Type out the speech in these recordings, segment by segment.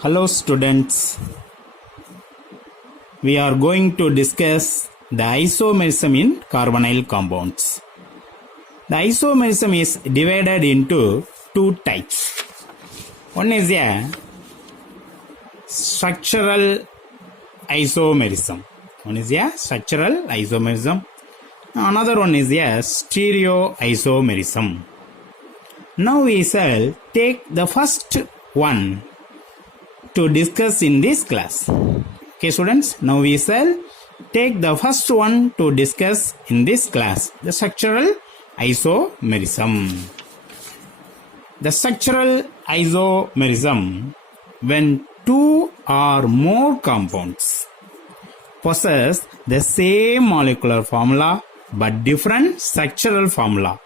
Hello students, we are going to discuss the isomerism in carbonyl compounds. The isomerism is divided into two types. One is a structural isomerism. Another one is a stereoisomerism. Now we shall take the first one to discuss in this class. Okay students, now we shall take the first one to discuss in this class, the structural isomerism. The structural isomerism, when two or more compounds possess the same molecular formula but different structural formula.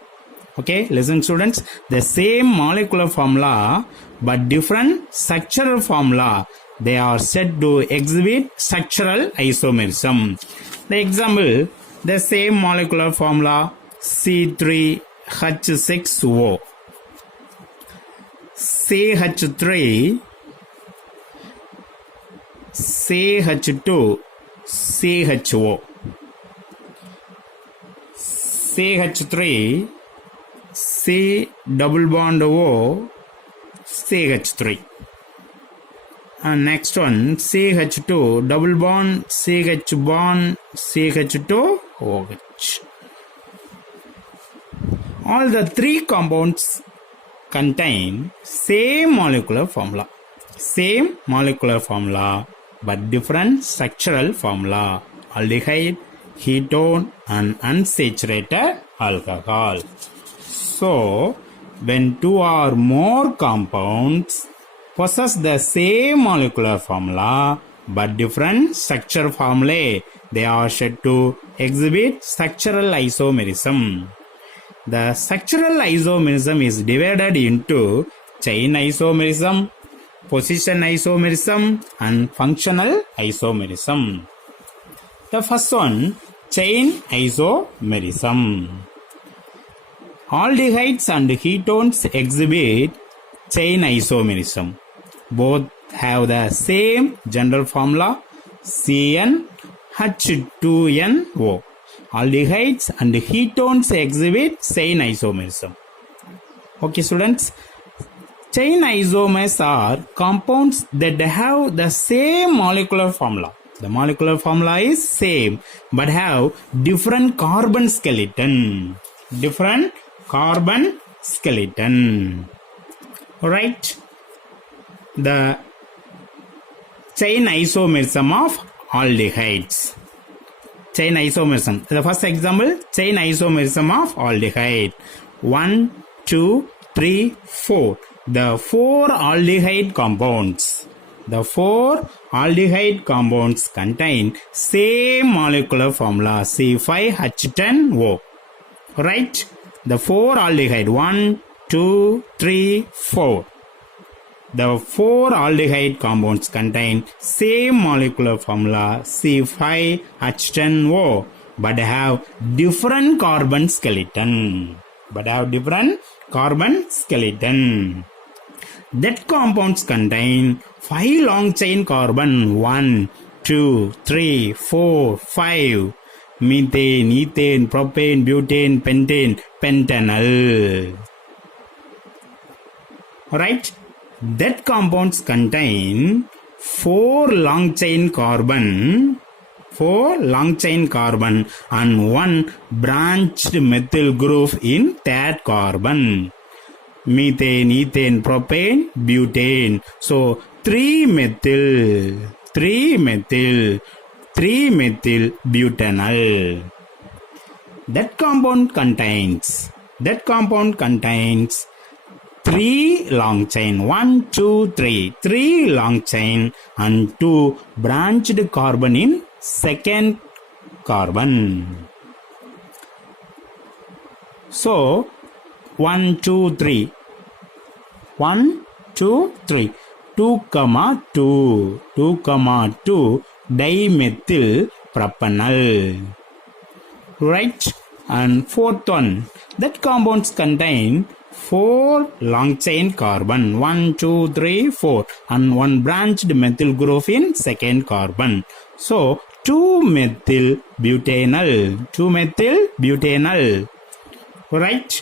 Okay, listen students, the same molecular formula but different structural formula, they are said to exhibit structural isomerism. The example, the same molecular formula C3H6O, CH3, CH2, CHO, CH3, C double bond O, CH3, and next one CH2 double bond CH bond CH2 OH. All the three compounds contain same molecular formula but different structural formula: aldehyde, ketone and unsaturated alcohol. So, when two or more compounds possess the same molecular formula but different structural formulae, they are said to exhibit structural isomerism. The structural isomerism is divided into chain isomerism, position isomerism and functional isomerism. The first one, chain isomerism. Aldehydes and ketones exhibit chain isomerism. Both have the same general formula CnH2nO. Aldehydes and ketones exhibit chain isomerism. Okay students, chain isomers are compounds that have the same molecular formula. The molecular formula is same but have different carbon skeleton. Alright, the chain isomerism of aldehydes. Chain isomerism. The first example, chain isomerism of aldehyde. 1, 2, 3, 4. The four aldehyde compounds contain same molecular formula C5H10O. Right? The four aldehyde 1, 2, 3, 4. The four aldehyde compounds contain same molecular formula C5H10O but have different carbon skeleton. That compounds contain 5 long chain carbon 1, 2, 3, 4, 5. Methane, ethane, propane, butane, pentane, pentanol. Right? That compounds contain 4 long chain carbon and 1 branched methyl group in that carbon. Methane, ethane, propane, butane. So 3 methyl butanol. That compound contains 3 long chain, 1, 2, 3, 3 long chain and 2 branched carbon in second carbon. So 1, 2, 3, 1, 2, 3, 2, 2 dimethyl propanol. Right? And fourth one, that compounds contain 4 long chain carbon, 1, 2, 3, 4, and 1 branched methyl group in second carbon. So 2-methyl butanol, 2-methyl butanol, right?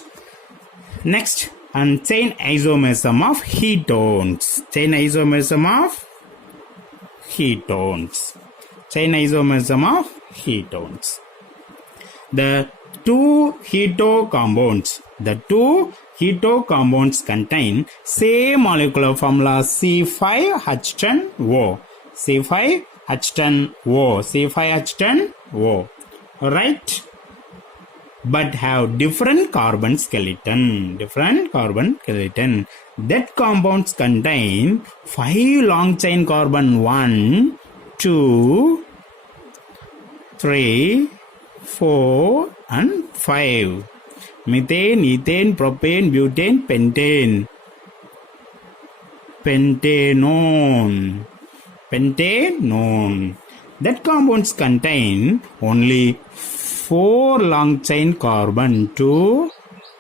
Next, and chain isomerism of ketones, chain isomerism of ketones, chain isomerism of ketones. The two keto compounds contain same molecular formula C5H10O, C5H10O, right? But have different carbon skeleton. That compounds contain 5 long chain carbon, 1, 2, 3, 4, and 5. Methane, ethane, propane, butane, pentane. Pentanone. That compounds contain only 4 long chain carbon, 2,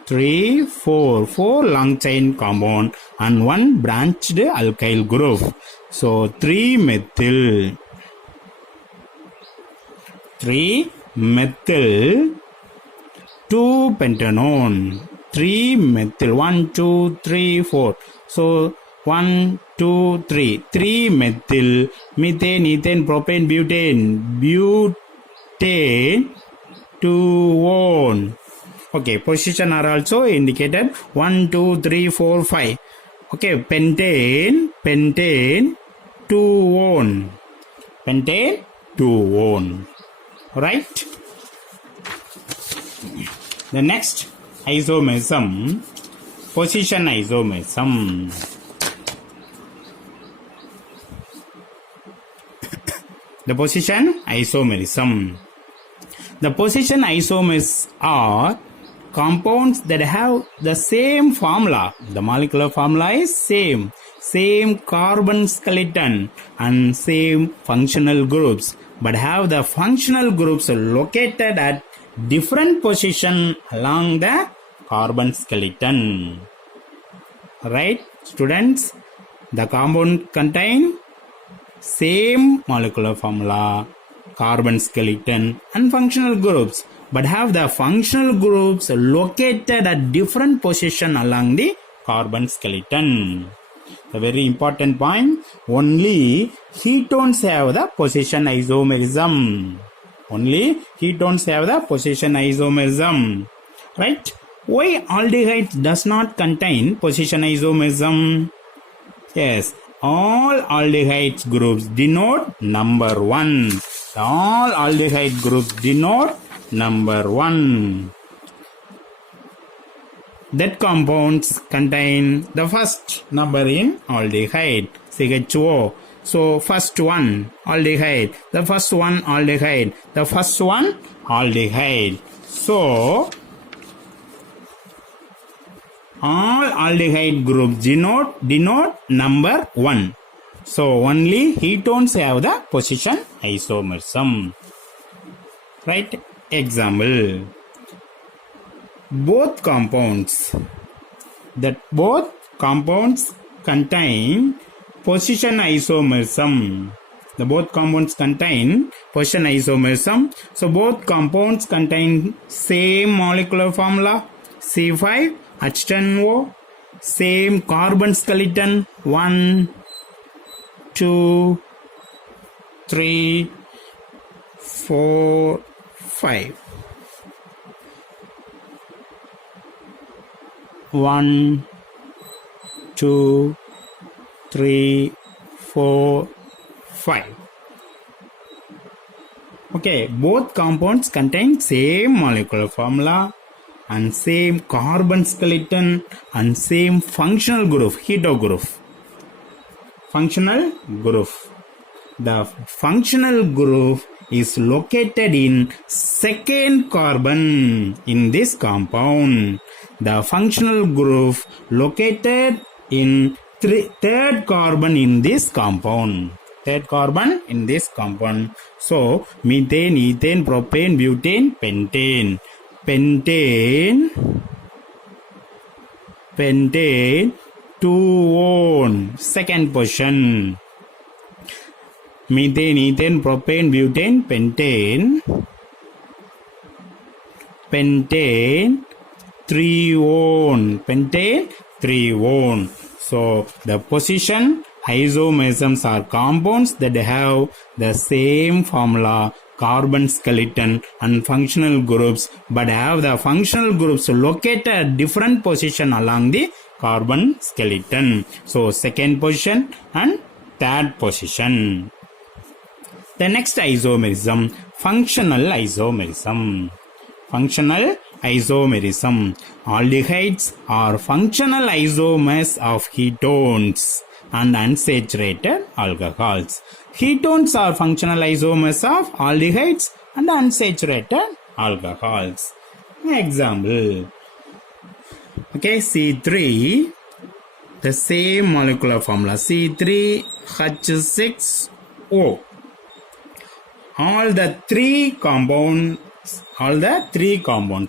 3, 4. 4 long chain compound and 1 branched alkyl group. So 3-methyl 2-pentanone, 3-methyl, 1, 2, 3, 4. So 1, 2, 3, 3-methyl, methane, ethane, propane, butane, 2-one. Okay, position are also indicated 1, 2, 3, 4, 5. Okay, pentane, 2-one. Pentane, 2-one. Right? The next isomerism, position isomerism. The position isomerism. The position isomers are compounds that have the same formula. The molecular formula is same carbon skeleton and same functional groups, but have the functional groups located at different position along the carbon skeleton. Right, students? The compound contain same molecular formula, carbon skeleton, and functional groups, but have the functional groups located at different position along the carbon skeleton. A very important point, only ketones have the position isomerism. Only ketones have the position isomerism. Right? Why aldehyde does not contain position isomerism? Yes, all aldehyde groups denote number 1. All aldehyde groups denote number 1. That compounds contain the first number in aldehyde, CHO. So first one aldehyde, the first one aldehyde, the first one aldehyde. So all aldehyde groups denote number 1. So only ketones have the position isomerism. Right? Example. Both compounds contain position isomerism. The both compounds contain position isomerism. So both compounds contain same molecular formula, C5H10O, same carbon skeleton, 1, 2, 3, 4, 5. 1, 2, 3, 4, 5. Okay, both compounds contain same molecular formula and same carbon skeleton and same functional group, keto group. Functional group. The functional group is located in second carbon in this compound. The functional group located in third carbon in this compound. Third carbon in this compound. So methane, ethane, propane, butane, pentane. Pentane pentane, 2-one. Second position. Methane, ethane, propane, butane, pentane. Pentane, 3-one. Pentane, 3-one. So the position isomerisms are compounds that have the same formula, carbon skeleton and functional groups, but have the functional groups located at different position along the carbon skeleton. So second position and third position. The next isomerism, functional isomerism. Functional isomerism. Aldehydes are functional isomers of ketones and unsaturated alcohols. Ketones are functional isomers of aldehydes and unsaturated alcohols. Example. Okay, C3, the same molecular formula, C3H6O. All the three compounds,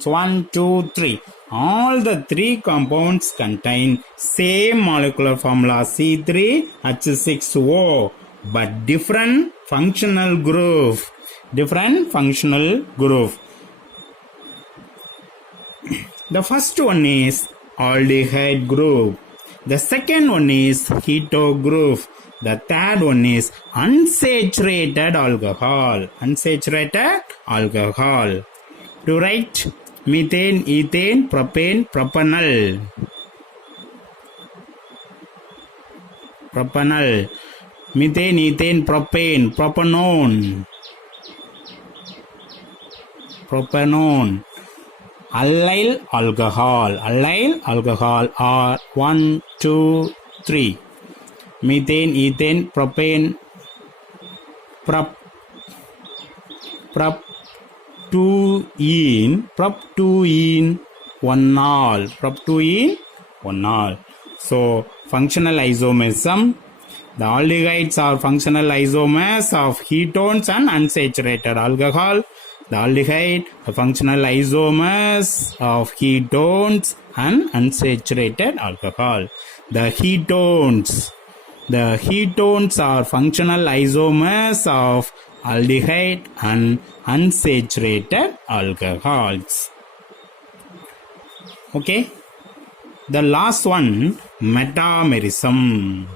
1, 2, 3, all the three compounds contain same molecular formula C3H6O, but different functional group. The first one is aldehyde group. The second one is keto group. The third one is unsaturated alcohol. To write methane, ethane, propane, propanol. Methane, ethane, propane, propanone. Allyl alcohol are 1, 2, 3. Methane, ethane, propane, prop2ene, 1-all. So functional isomerism. The aldehydes are functional isomers of ketones and unsaturated alcohol. The aldehyde, the functional isomers of ketones and unsaturated alcohol. The ketones are functional isomers of aldehyde and unsaturated alcohols. Okay. The last one, metamerism.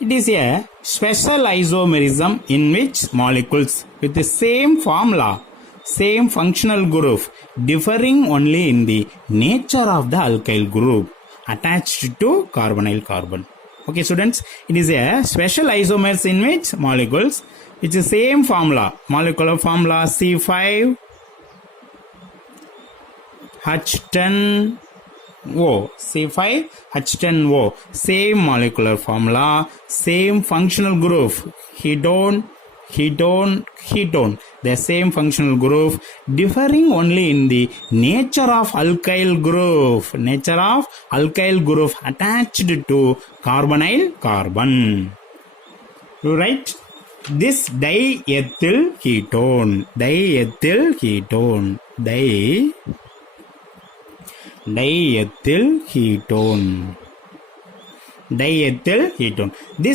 It is a special isomerism in which molecules with the same formula, same functional group, differing only in the nature of the alkyl group attached to carbonyl carbon. Okay, students, it is a special isomers in which molecules with the same formula, molecular formula C5H10O, C5H10O, same molecular formula, same functional group, ketone, the same functional group, differing only in the nature of alkyl group attached to carbonyl carbon. To write this diethyl ketone. This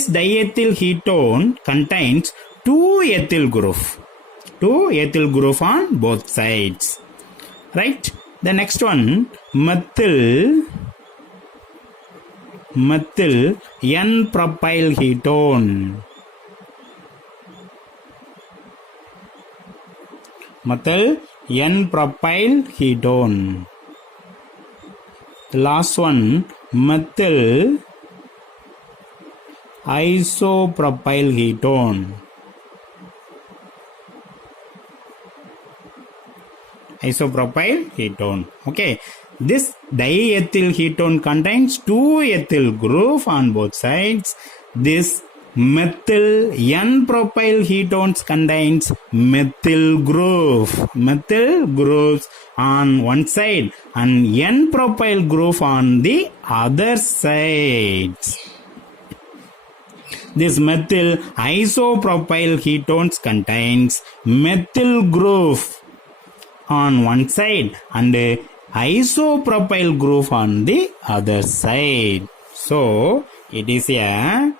diethyl ketone contains two ethyl group on both sides. Right? The next one, methyl N-propyl ketone. The last one, methyl isopropyl ketone. Okay. This diethyl ketone contains two ethyl groups on both sides. This methyl N-propyl ketones contains methyl groups on one side and N-propyl group on the other side. This methyl isopropyl ketones contains methyl group on one side and isopropyl group on the other side. So it is a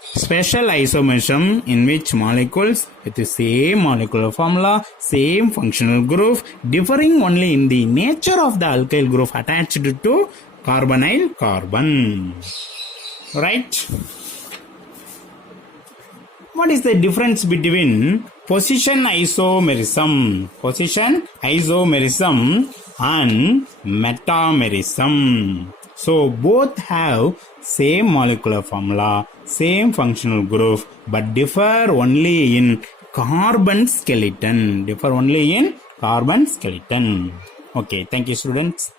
special isomerism in which molecules with the same molecular formula, same functional group, differing only in the nature of the alkyl group attached to carbonyl carbon. Right? What is the difference between position isomerism and metamerism? So both have same molecular formula, same functional group, but differ only in carbon skeleton. Okay, thank you students.